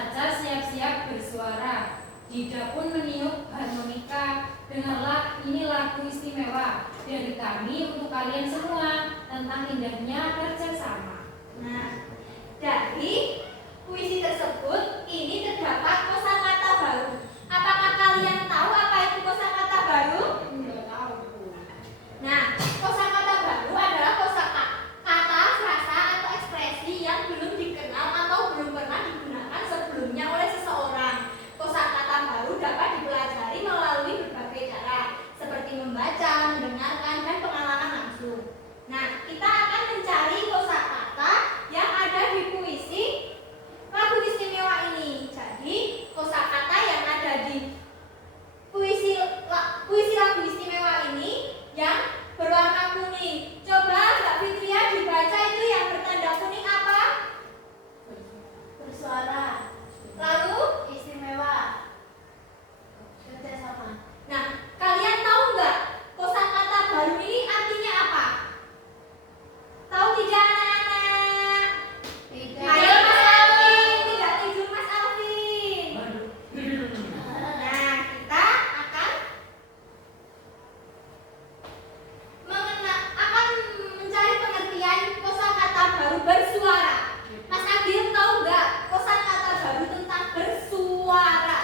Naca siap-siap bersuara. Dida pun meniup harmonika. Dengarlah, ini lagu istimewa dari kami untuk kalian semua tentang indahnya kerjasama. Nah, dari puisi tersebut ini terdapat kosakata baru. Apakah kalian tahu apa itu kosakata baru? Enggak tahu. Nah, kosakata baru adalah kosakata, frasa atau ekspresi yang belum dikenal atau belum pernah digunakan sebelumnya oleh seseorang. Kosakata baru dapat dipelajari melalui berbagai cara, seperti membaca, mendengarkan, dan pengalaman langsung. Nah, kita akan mencari kosakata yang ada di puisi lagu istimewa ini. Jadi, kosakata yang ada di puisi lagu istimewa ini yang berwarna kuning. Coba Mbak Fitria dibaca itu yang bertanda kuning apa? Bersuara. Lalu istimewa. Kerjasama. Nah, kalian tahu nggak kosakata baru ini artinya apa? Tahu tidak anak-anak? Tidak. Ayo Mas Alvin, tidak tidur Mas Alvin. Nah, kita akan mencari pengertian kosakata baru bersuara. Mas Agil tahu nggak kosakata baru tentang bersuara?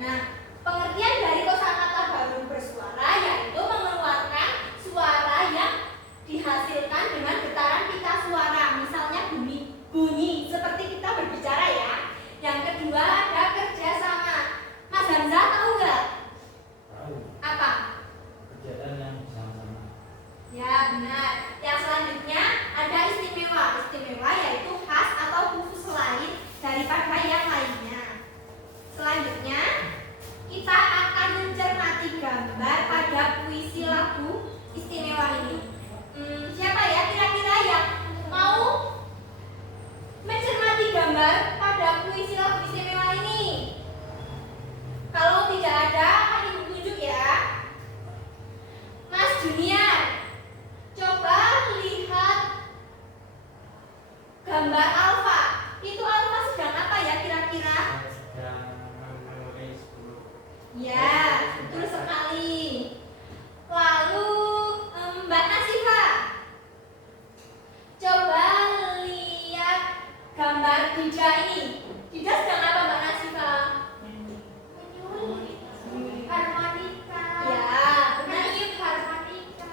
Nah, pengertian dari kosakata baru bersuara yaitu mengeluarkan suara yang dihasilkan dengan getaran pita suara, misalnya bunyi seperti kita berbicara ya. Yang kedua ada kerjasama. Mas Hamzah tahu nggak? Tahu. Apa? Kegiatan yang bersama-sama. Ya benar. Yang selanjutnya ada istimewa. Istimewa yaitu khas atau khusus lain daripada yang lainnya. Selanjutnya kita akan mencermati gambar pada puisi lagu istimewa ini. Siapa ya kira-kira yang mau mencermati gambar pada puisi lagu istimewa ini? Kalau tidak ada akan ibu tunjuk ya. Mas Junior, coba lihat gambar alfa. Itu alfa sedang apa ya kira-kira? Sedang menulis buku. Ya, betul sekali. Lalu Mbak Nasifa, coba lihat gambar Dida ini. Dida sedang apa Mbak Nasifa? Menyulut harmonika. Ya, benar. Harmonika.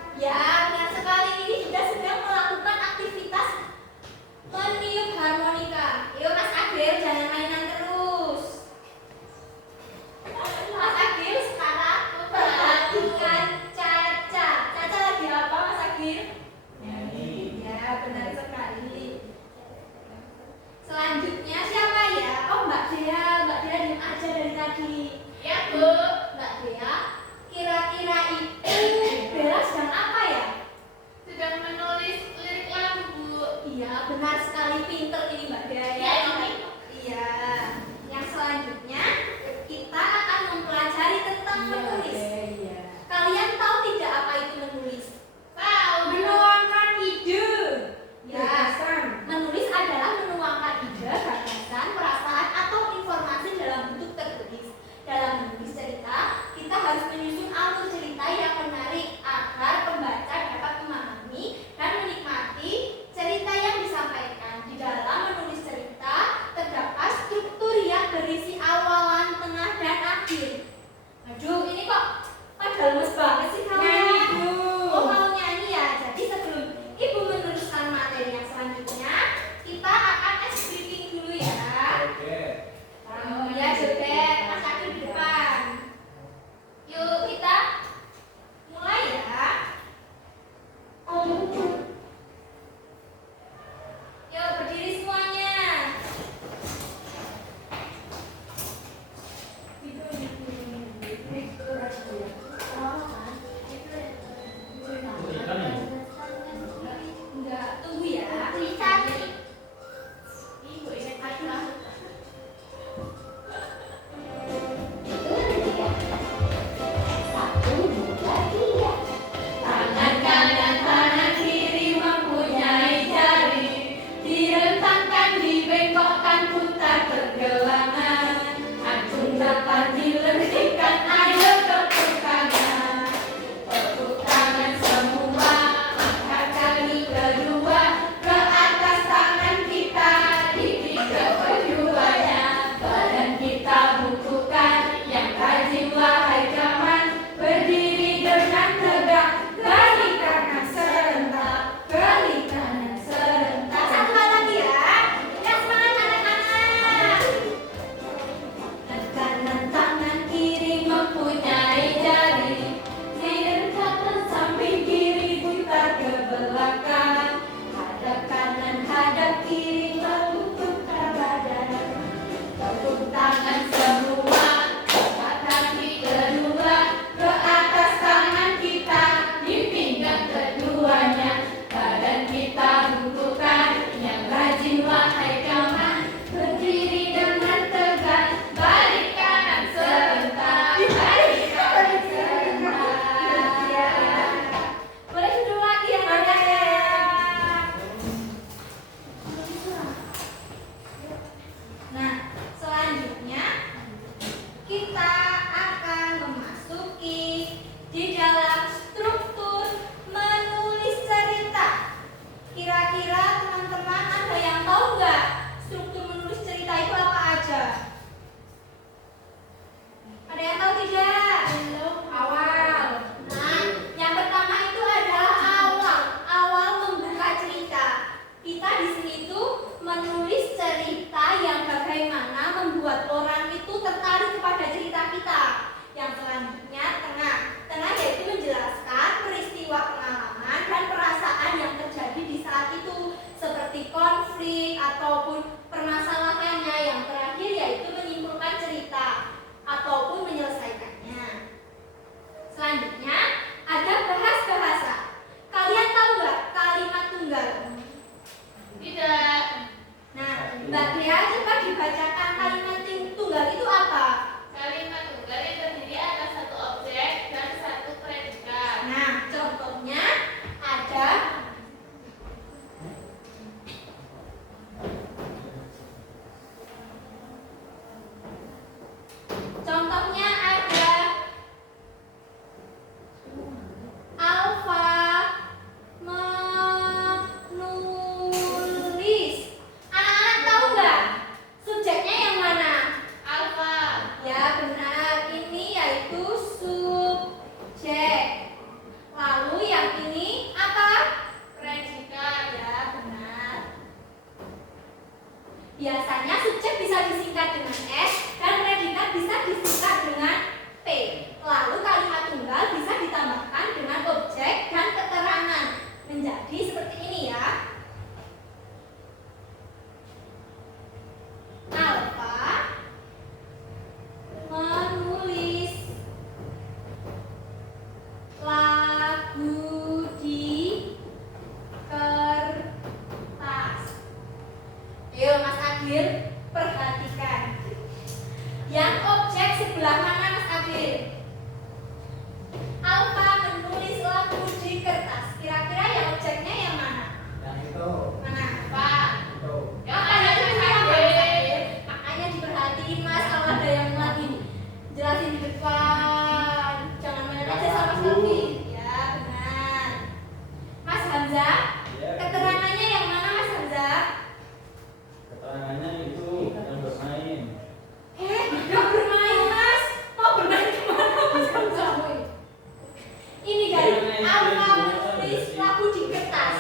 Alfa menulis lagu di kertas.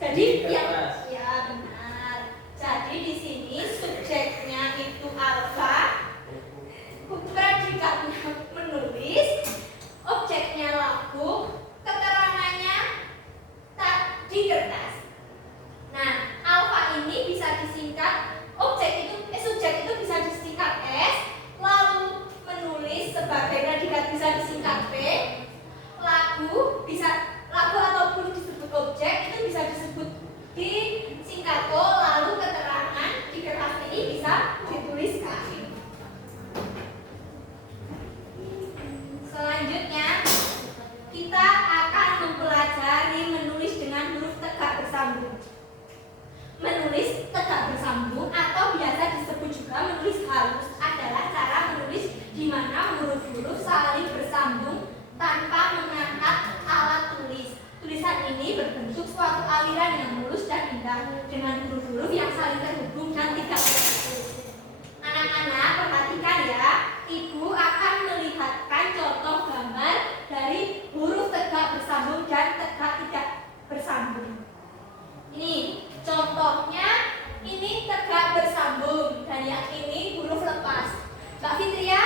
Jadi ya benar. Jadi di sini subjeknya itu Alfa, predikatnya menulis, objeknya lagu, keterangannya tak di kertas. Nah, Alfa ini bisa disingkat subjek itu bisa disingkat S, lalu menulis sebagai predikat bisa disingkat P, lagu ataupun disebut objek itu bisa disebut disingkat O, lalu keterangan di kertas ini bisa dituliskan. Selanjutnya kita akan mempelajari menulis dengan huruf tegak bersambung. Menulis tegak bersambung atau biasa disebut juga menulis halus adalah cara menulis di mana huruf-huruf saling bersambung tanpa mengangkat alat tulis. Tulisan ini berbentuk suatu aliran yang mulus dan indah dengan huruf-huruf yang saling terhubung dan tidak terputus. Anak-anak perhatikan ya, Ibu akan melihatkan contoh gambar dari huruf tegak bersambung dan tegak tidak bersambung. Ini contohnya, ini tegak bersambung dan yang ini huruf lepas. Mbak Fitria,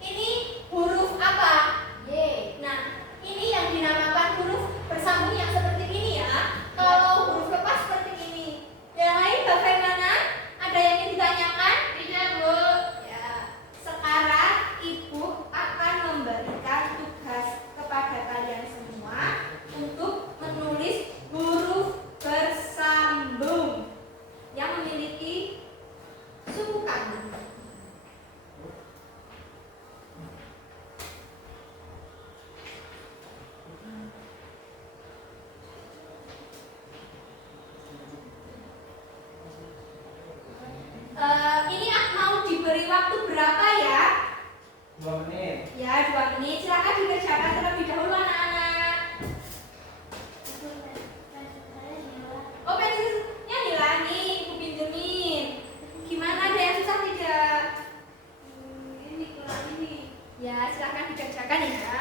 ini huruf apa? Y. Nah, ini yang dinamakan huruf bersambung yang seperti ini ya. Kalau huruf lepas seperti ini. Yang lain bagaimana? Ada yang ingin ditanyakan? Tidak, Bu. Ya. Sekarang Ibu akan memberikan tugas kepada kalian semua untuk menulis huruf bersambung yang memiliki suku kandung. Ini mau diberi waktu berapa ya? 2 menit. Ya, 2 menit. Silakan dikerjakan terlebih dahulu anak-anak. Oh, pensilnya hilang nih, Ibu pinjemin. Gimana, ada yang susah tidak? Ini kurang ini. Ya, silakan dikerjakan ya.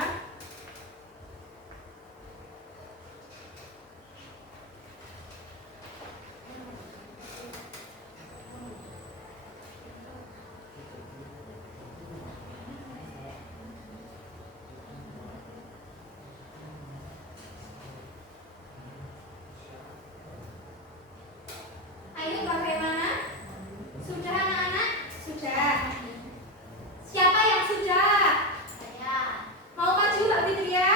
Ayo bagaimana? Sudah anak-anak? Sudah. Siapa yang sudah? Saya. Mau maju Mbak Fitria?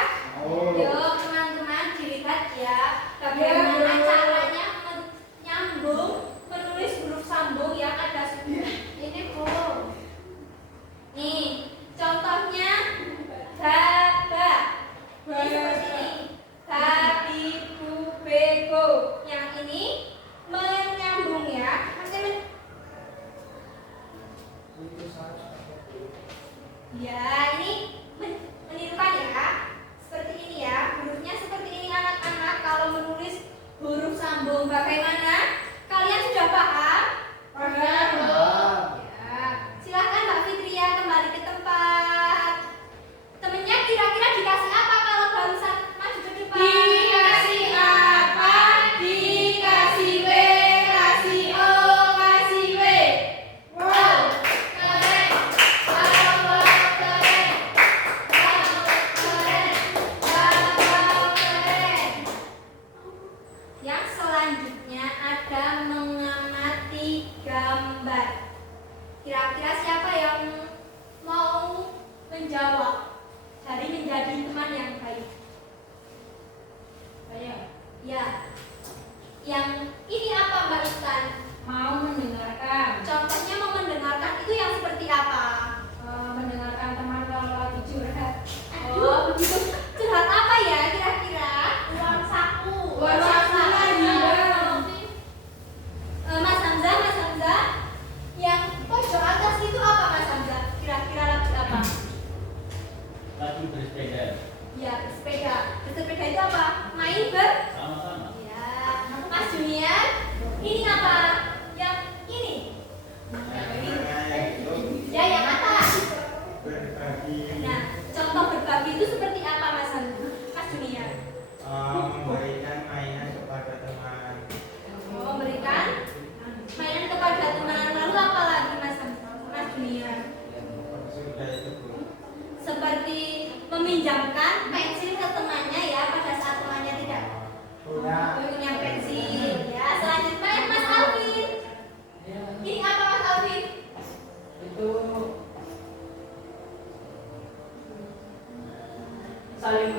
Yuk teman-teman dilihat ya, bagaimana caranya menyambung, menulis huruf sambung yang ada sudah. Ini Bu. Nih, contohnya baba. Ini seperti ini. Habibu bego. Yang ini menyambung ya. Ya, ini menirukan ya. Seperti ini ya.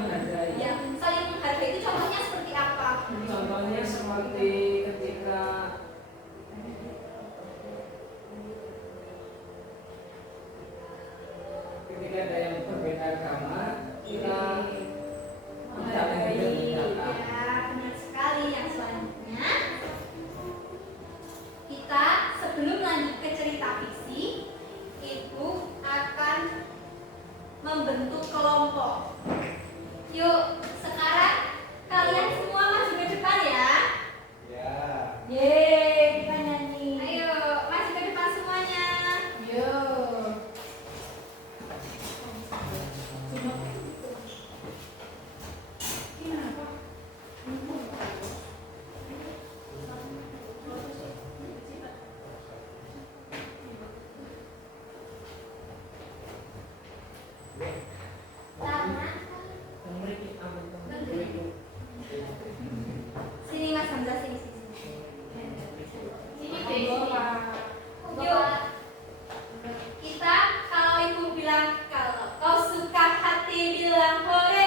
menghargai. Ya, saling menghargai itu contohnya seperti apa? Contohnya seperti ketika ada yang berbeda agama, kita Menghargai. Ya, benar sekali. Yang selanjutnya, kita sebelum lanjut ke cerita fiksi, itu akan membentuk kelompok. Yuk, sekarang kalian semua maju ke depan ya. ya. Yeay, kita nyanyi. Ayo, maju ke depan semuanya. Yo. Sini Mas Hamzah, sini. Ini deh. Yuk, kita kalau ibu bilang kalau kau suka hati bilang hore.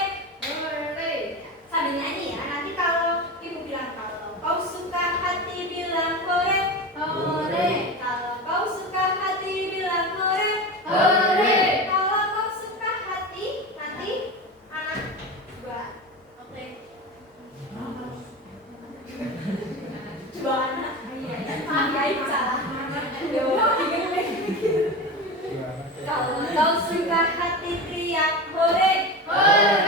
Sambil nyanyi ya. Nanti kalau ibu bilang kalau kau suka hati bilang hore. Kalau kau suka hati bilang hore. Kalau kau suka hati, nanti anak dua. Oke. Dua anak. Iya, salah. Kalau kau suka hati teriak hore. Kalau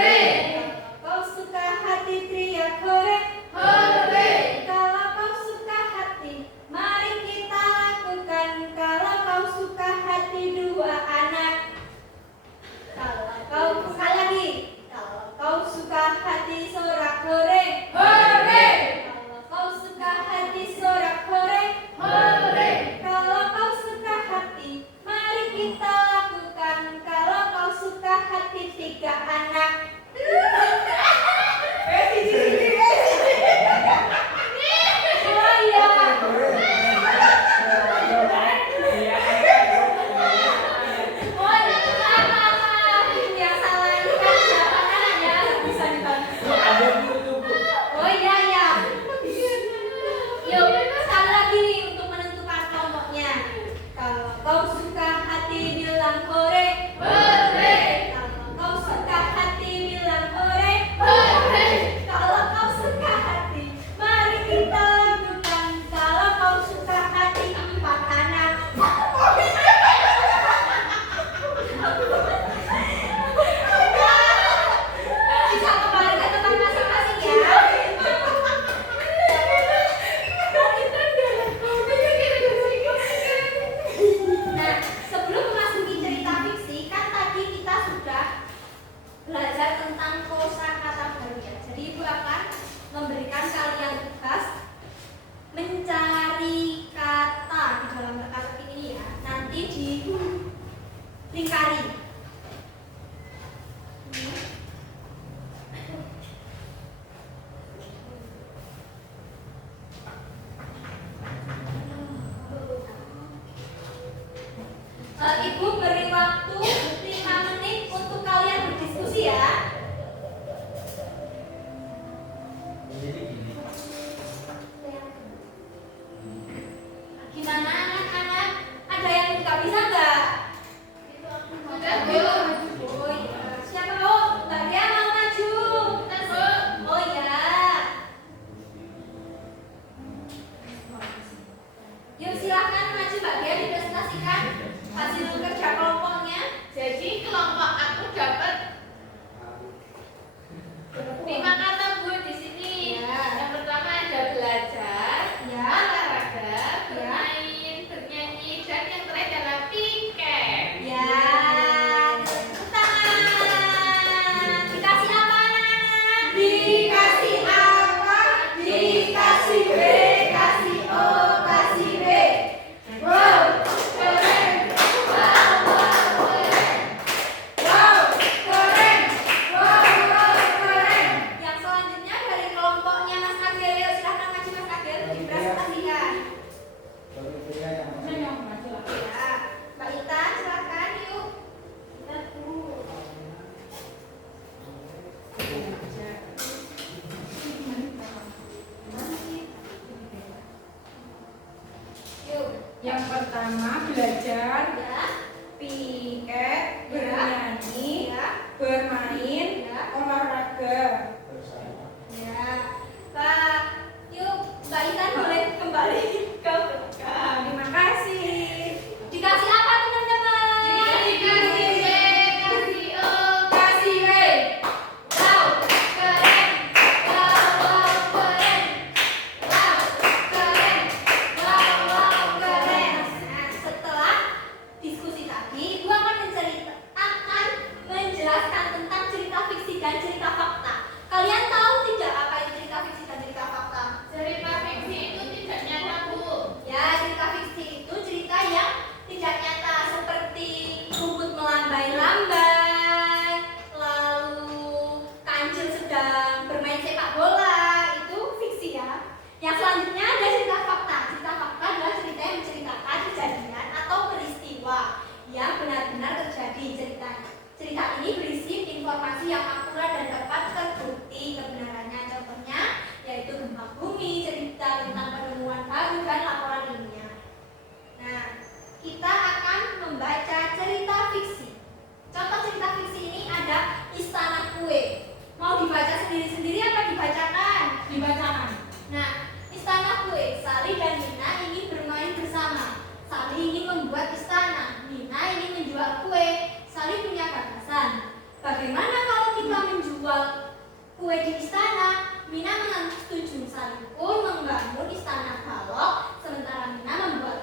kau suka hati teriak hore. Kalau kau suka hati, mari kita lakukan. Kalau kau suka hati dua anak. Kalau kau sekali lagi. Kalau kau suka hati sorak hore. Kalau kau suka hati sorak hore. Kalau kau suka hati, mari kita lakukan. Kalau kau suka hati tiga anak. Oh iya. Oh iya. Yang salah ini kan siapa ya? Bisa dibantu. Oh iya ya. Yuk, sekali lagi nih untuk menentukan kelompoknya. Kalau kau suka hati bilang hore. Kalau kau suka hati bilang hore. Kalau kau suka hati, mari kita lakukan. Kalau kau suka hati empat anak. Bisa kembali ke tempat masing-masing ya. Nah, sebelum memasuki cerita fiksi, kan tadi kita sudah belajar tentang kosakata baru ya. Jadi ibu akan memberikan kalian tugas mencari kata di dalam teka-teki ini ya. Nanti dilingkari. Ibu beri waktu 5 menit untuk kalian berdiskusi ya. Gimana anak-anak? Ada yang nggak bisa nggak? Oh iya. Siapa mau? Mbak Dia mau maju? Oh iya. Yuk silahkan maju Mbak Dia, dipresentasikan hasil kerja kelompoknya. Jadi kelompok aku dapat 5 kata Bu di sini. Ya. Yang pertama ada belajar, Ya. olahraga, bermain, bernyanyi, dan yang terakhir adalah piket. Ya. Tepuk tangan. Dikasih apa anak-anak? Dikasih apa? Dikasih B, kasih O, kasih B. Wow, keren. Wow, keren. Wow, keren. Wow, keren. Yang selanjutnya dari kelompoknya Mas Agil. Yuk silahkan maju Mas Agil, dipresentasikan. Ya, Mbak Ita silakan yuk. pertama belajar, Ya. piket, bernyanyi, Ya. bermain, Ya. olahraga. Ya. Pak, yuk Mbak Intan boleh kembali ke belakang. Terima kasih. Dikasih apa teman-teman? Kasih B, kasih O. Kasih W. Wow, keren. Wow, keren. Wow, keren. Wow, keren. Nah, setelah diskusi tadi, Ibu akan menjelaskan tentang cerita fiksi dan cerita fakta. Kalian tahu tidak apa itu cerita fiksi dan cerita fakta? Cerita fiksi itu tidak nyata, Bu. Ya, cerita fiksi itu cerita yang tidak nyata seperti rumput melambai-lambai, lalu kancil sedang bermain sepak bola, itu fiksi ya. Yang selanjutnya ada cerita fakta. Cerita fakta adalah cerita yang menceritakan kejadian atau peristiwa yang benar-benar terjadi. Cerita ini berisi informasi yang akurat dan dapat terbukti kebenarannya. Contohnya yaitu gempa bumi, cerita tentang penemuan baru, dan laporan ilmiah. Nah, kita akan membaca cerita fiksi. Contoh cerita fiksi ini ada Istana Kue. Mau dibaca sendiri-sendiri apa dibacakan? Dibacakan. Nah, Istana Kue, Sally dan Nina ingin bermain bersama. Sally ingin membuat istana, Nina ingin menjual kue. Sally punya gagasan. Bagaimana kalau kita menjual kue di istana? Mina menganggap setuju. Sally pun membangun istana balok, sementara Mina membuat